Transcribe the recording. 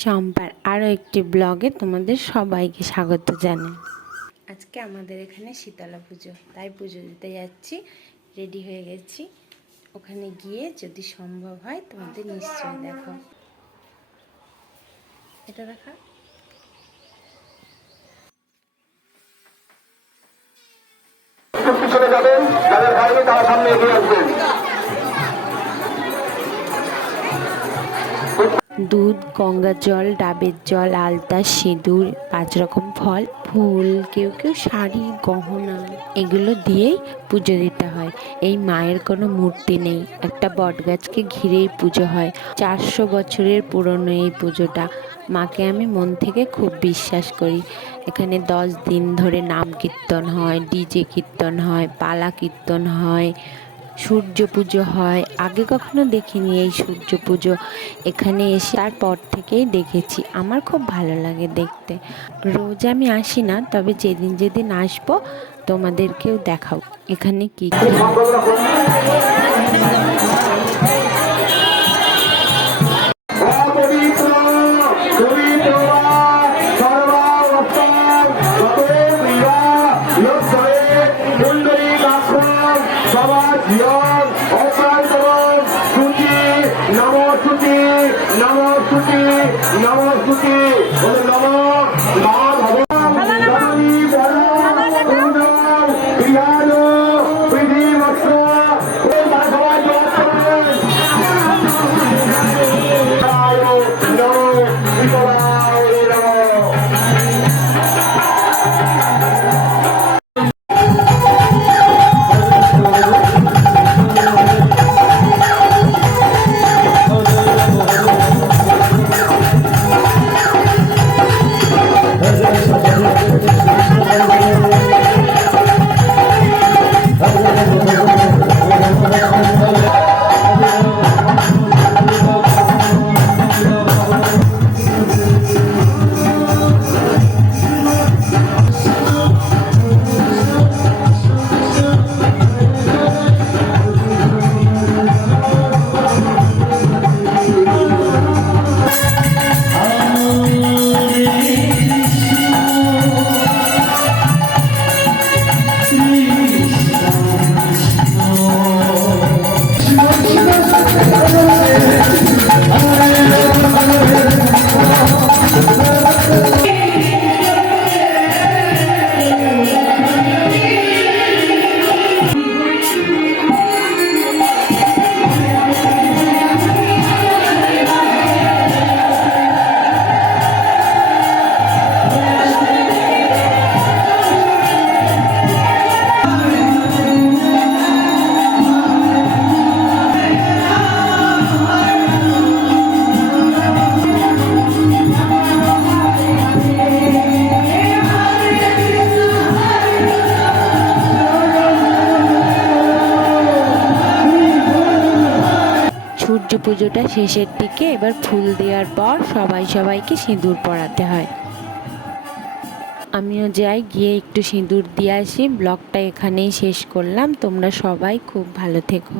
শম্পার আরও একটি ব্লগে তোমাদের সবাইকে স্বাগত জানাই। আজকে আমাদের এখানে শীতলা পুজো, তাই পুজো দিতে যাচ্ছি। রেডি হয়ে গেছি, ওখানে গিয়ে যদি সম্ভব হয় তোমাদের নিশ্চয়ই দেখো। এটা দেখা পিছনে যাবেন, তাদের বাইরে তারা সামনে এগিয়ে আসবেন। দুধ, গঙ্গার জল, ডাবের জল, আলতা, সিঁদুর, 5 রকম ফল, ফুল, কেউ কেউ শাড়ি, গহনা, এগুলো দিয়েই পুজো দিতে হয়। এই মায়ের কোনো মূর্তি নেই, একটা বটগাছকে ঘিরেই পুজো হয়। 400 বছরের পুরনো এই পুজোটা। মাকে আমি মন থেকে খুব বিশ্বাস করি। এখানে 10 দিন ধরে নাম কীর্তন হয়, ডিজে কীর্তন হয়, পালা কীর্তন হয়, সূর্য পুজো হয়। আগে কখনো দেখিনি এই সূর্য পুজো, এখানে এসে আর পর থেকেই দেখেছি। আমার খুব ভালো লাগে দেখতে। রোজ আমি আসি না, তবে যেদিন যেদিন আসবো তোমাদেরকেও দেখাও এখানে কি কি হয়। সূর্য পুজোটা শেষের দিকে, এবার ফুল দেওয়ার পর সবাইকে সিঁদুর পরাতে হয়। আমিও যাই, গিয়ে একটু সিঁদুর দিয়ে আসি। ব্লগটা এখানেই শেষ করলাম। তোমরা সবাই খুব ভালো থেকো।